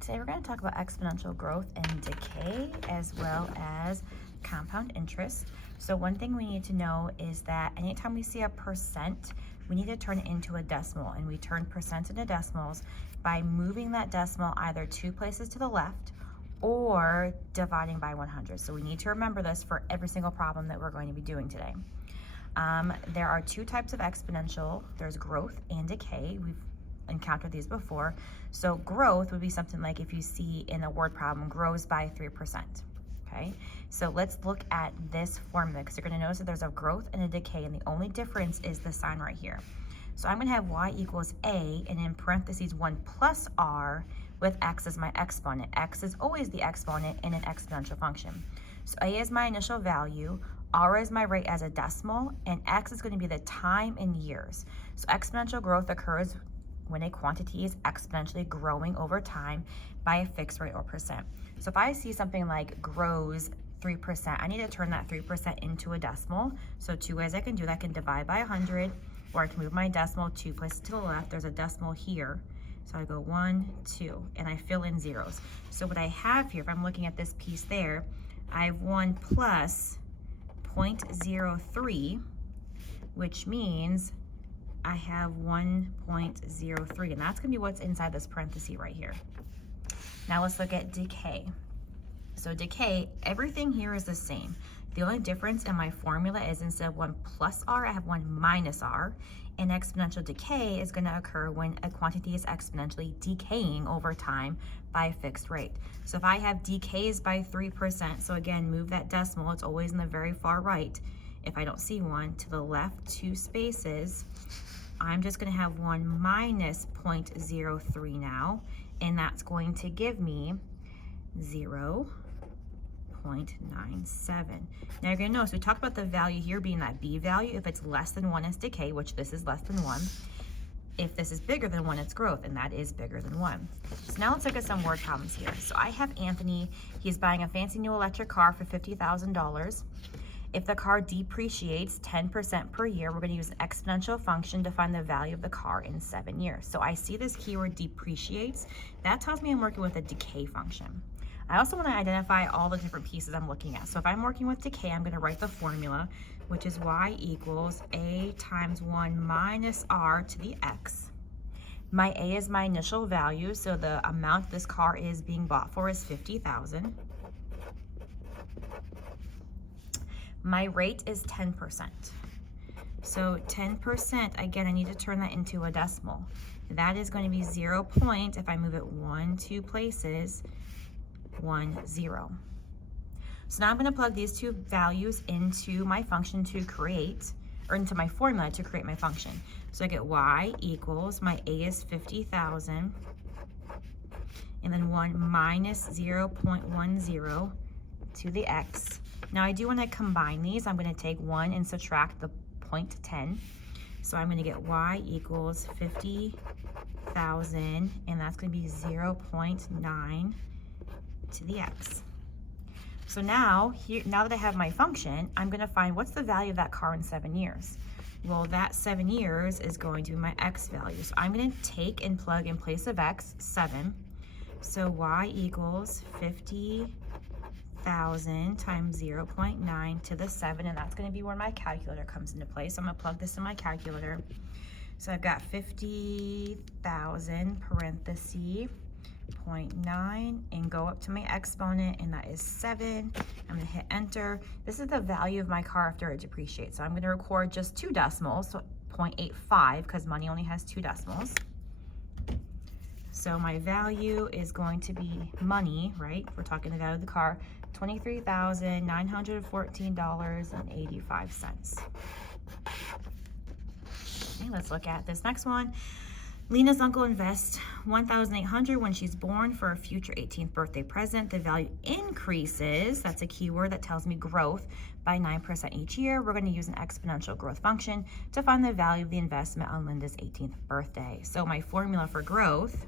Today we're going to talk about exponential growth and decay as well as compound interest. So one thing we need to know is that anytime we see a percent, we need to turn it into a decimal, and we turn percents into decimals by moving that decimal either 2 places to the left or dividing by 100. So we need to remember this for every single problem that we're going to be doing today. There are 2 types of exponential. There's growth and decay. We've encountered these before. So growth would be something like if you see in a word problem, grows by 3%. Okay, so let's look at this formula because you're going to notice that there's a growth and a decay, and the only difference is the sign right here. So I'm going to have y equals a, and in parentheses 1 plus r with x as my exponent. X is always the exponent in an exponential function. So a is my initial value, r is my rate as a decimal, and x is going to be the time in years. So exponential growth occurs when a quantity is exponentially growing over time by a fixed rate or percent. So if I see something like grows 3%, I need to turn that 3% into a decimal. So 2 ways I can do that. I can divide by 100, or I can move my decimal 2 places to the left. There's a decimal here. So I go 1, 2, and I fill in zeros. So what I have here, if I'm looking at this piece there, I have 1 plus 0.03, which means I have 1.03, and that's going to be what's inside this parenthesis right here. Now let's look at decay. So decay, everything here is the same. The only difference in my formula is instead of 1 plus r, I have 1 minus r. And exponential decay is going to occur when a quantity is exponentially decaying over time by a fixed rate. So if I have decays by 3%, so again, move that decimal, it's always in the very far right. If I don't see one, to the left 2 spaces, I'm just going to have 1 minus 0.03 now, and that's going to give me 0.97. Now you're going to notice we talked about the value here being that b value. If it's less than 1, it's decay, which this is less than 1. If this is bigger than 1, it's growth, and that is bigger than 1. So now let's look at some word problems here. So I have Anthony. He's buying a fancy new electric car for $50,000. If the car depreciates 10% per year, we're going to use an exponential function to find the value of the car in 7 years. So I see this keyword depreciates. That tells me I'm working with a decay function. I also want to identify all the different pieces I'm looking at. So if I'm working with decay, I'm going to write the formula, which is y equals a times 1 minus r to the x. My a is my initial value, so the amount this car is being bought for is $50,000. My rate is 10%. So 10%, again, I need to turn that into a decimal. That is going to be 0. If I move it 1, 2 places, 1, 0. So now I'm going to plug these 2 values into my function to create, or into my formula to create my function. So I get y equals, my a is 50,000, and then 1 minus 0.10 to the x. Now I do want to combine these. I'm going to take 1 and subtract the 0.10. So I'm going to get y equals 50,000, and that's going to be 0.9 to the x. So now that I have my function, I'm going to find what's the value of that car in 7 years. Well, that 7 years is going to be my x value. So I'm going to take and plug in place of x 7. So y equals 50,000 times 0.9 to the 7, and that's going to be where my calculator comes into play. So I'm going to plug this in my calculator. So I've got 50,000 parenthesis 0.9 and go up to my exponent, and that is 7. I'm going to hit enter. This is the value of my car after it depreciates. So I'm going to record just 2 decimals, so 0.85, because money only has 2 decimals. So my value is going to be money, right? We're talking the value of the car, $23,914.85. Okay, let's look at this next one. Lena's uncle invests $1,800 when she's born for a future 18th birthday present. The value increases, that's a keyword that tells me growth, by 9% each year. We're going to use an exponential growth function to find the value of the investment on Linda's 18th birthday. So my formula for growth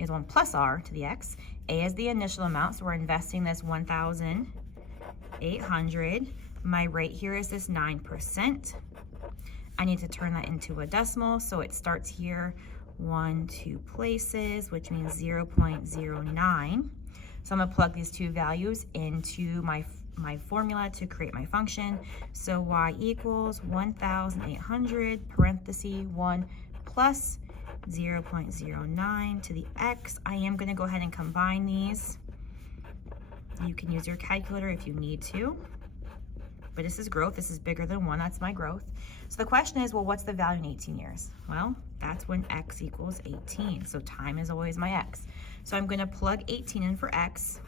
is 1 plus r to the x. A is the initial amount, so we're investing this $1,800. My rate here is this 9%. I need to turn that into a decimal, so it starts here 1 2 places, which means 0.09. So I'm gonna plug these two values into my formula to create my function. So y equals 1,800 parenthesis 1 plus 0.09 to the x. I am gonna go ahead and combine these. You can use your calculator if you need to, but this is growth. This is bigger than 1. That's my growth. So the question is, well, what's the value in 18 years? Well, that's when x equals 18. So time is always my x. So I'm going to plug 18 in for x.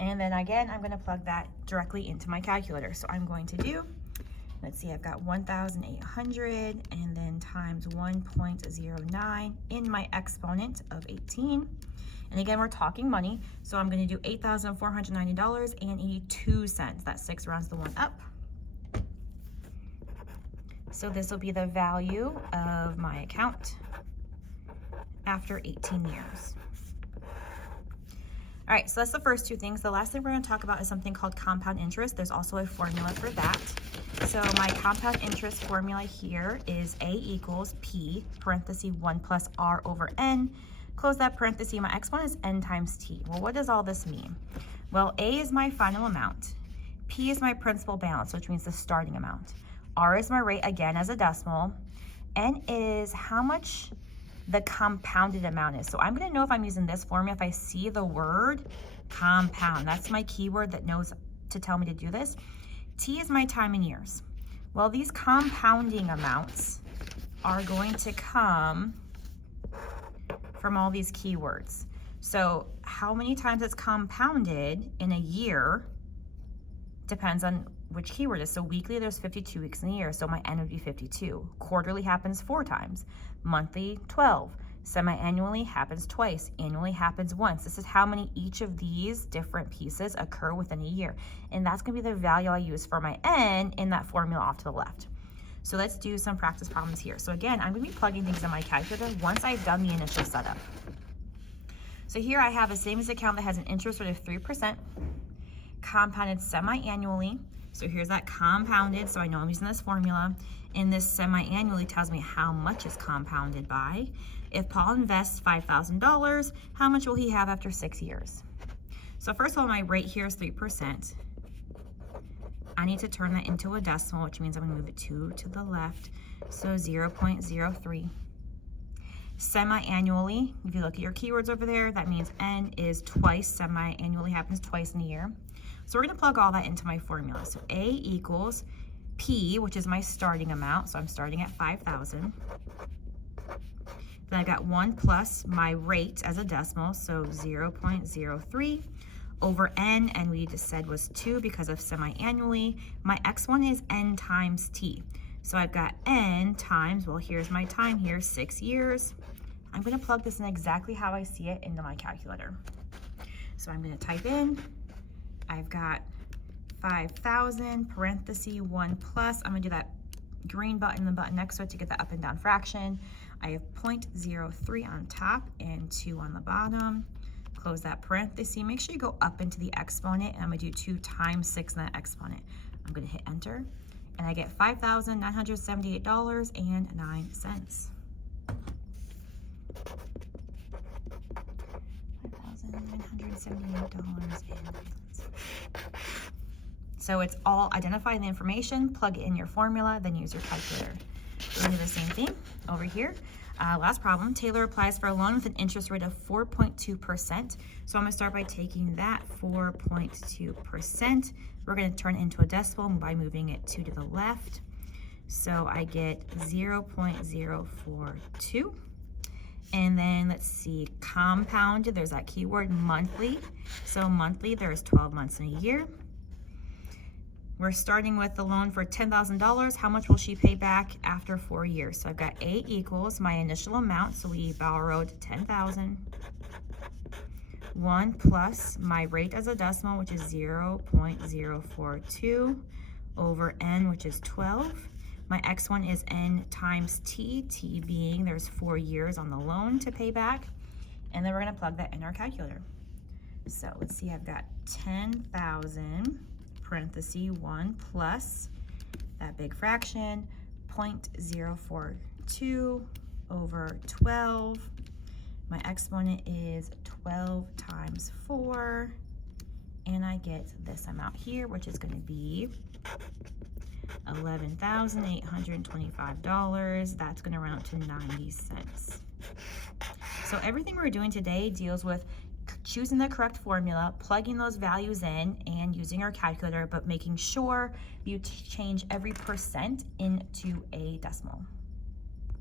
And then again, I'm going to plug that directly into my calculator. So I'm going to do, let's see, I've got 1,800 and then times 1.09 in my exponent of 18. And again, we're talking money, so I'm going to do $8,490.82. That 6 rounds the 1 up. So this will be the value of my account after 18 years. All right, so that's the first two things. The last thing we're going to talk about is something called compound interest. There's also a formula for that. So my compound interest formula here is A equals P, parenthesis 1 plus R over N. Close that parenthesis, my exponent is N times T. Well, what does all this mean? Well, A is my final amount. P is my principal balance, which means the starting amount. R is my rate, again, as a decimal. N is how much the compounded amount is. So I'm gonna know if I'm using this formula if I see the word compound. That's my keyword that knows to tell me to do this. T is my time in years. Well, these compounding amounts are going to come from all these keywords. So how many times it's compounded in a year depends on which keyword is. So weekly, there's 52 weeks in a year, so my N would be 52. Quarterly happens 4 times. Monthly, 12. Semi-annually happens twice. Annually happens once. This is how many each of these different pieces occur within a year. And that's gonna be the value I use for my N in that formula off to the left. So let's do some practice problems here. So again, I'm gonna be plugging things in my calculator once I've done the initial setup. So here I have a savings account that has an interest rate of 3%, compounded semi-annually. So here's that compounded, so I know I'm using this formula. And this semi-annually tells me how much is compounded by. If Paul invests $5,000, how much will he have after 6 years? So first of all, my rate here is 3%. I need to turn that into a decimal, which means I'm gonna move it 2 to the left, so 0.03. Semi-annually, if you look at your keywords over there, that means N is twice. Semi-annually happens twice in a year. So we're gonna plug all that into my formula. So A equals P, which is my starting amount, so I'm starting at 5,000. Then I got 1 plus my rate as a decimal, so 0.03. Over N, and we just said was 2 because of semi-annually. My X1 is N times T. So I've got N times, well, here's my time here, 6 years. I'm gonna plug this in exactly how I see it into my calculator. So I'm gonna type in, I've got 5,000, parenthesis 1 plus, I'm gonna do that green button, the button next to it to get the up and down fraction. I have 0.03 on top and 2 on the bottom. Close that parenthesis. Make sure you go up into the exponent, and I'm gonna do 2 times 6 in that exponent. I'm gonna hit enter, and I get $5,978.09. $5,978.09. So it's all identify the information, plug it in your formula, then use your calculator. We're gonna do the same thing over here. Last problem, Taylor applies for a loan with an interest rate of 4.2%. So I'm gonna start by taking that 4.2%. We're gonna turn it into a decimal by moving it 2 to the left. So I get 0.042. And then let's see, compounded, there's that keyword monthly. So monthly, there's 12 months in a year. We're starting with the loan for $10,000. How much will she pay back after 4 years? So I've got A equals my initial amount. So we borrowed 10,000. 1 plus my rate as a decimal, which is 0.042 over N, which is 12. My X1 is N times T, T being there's 4 years on the loan to pay back. And then we're gonna plug that in our calculator. So let's see, I've got 10,000. Parenthesis 1 plus that big fraction, 0.042 over 12. My exponent is 12 times 4, and I get this amount here, which is going to be $11,825. That's going to round to 90 cents. So everything we're doing today deals with choosing the correct formula, plugging those values in, and using our calculator, but making sure you change every percent into a decimal.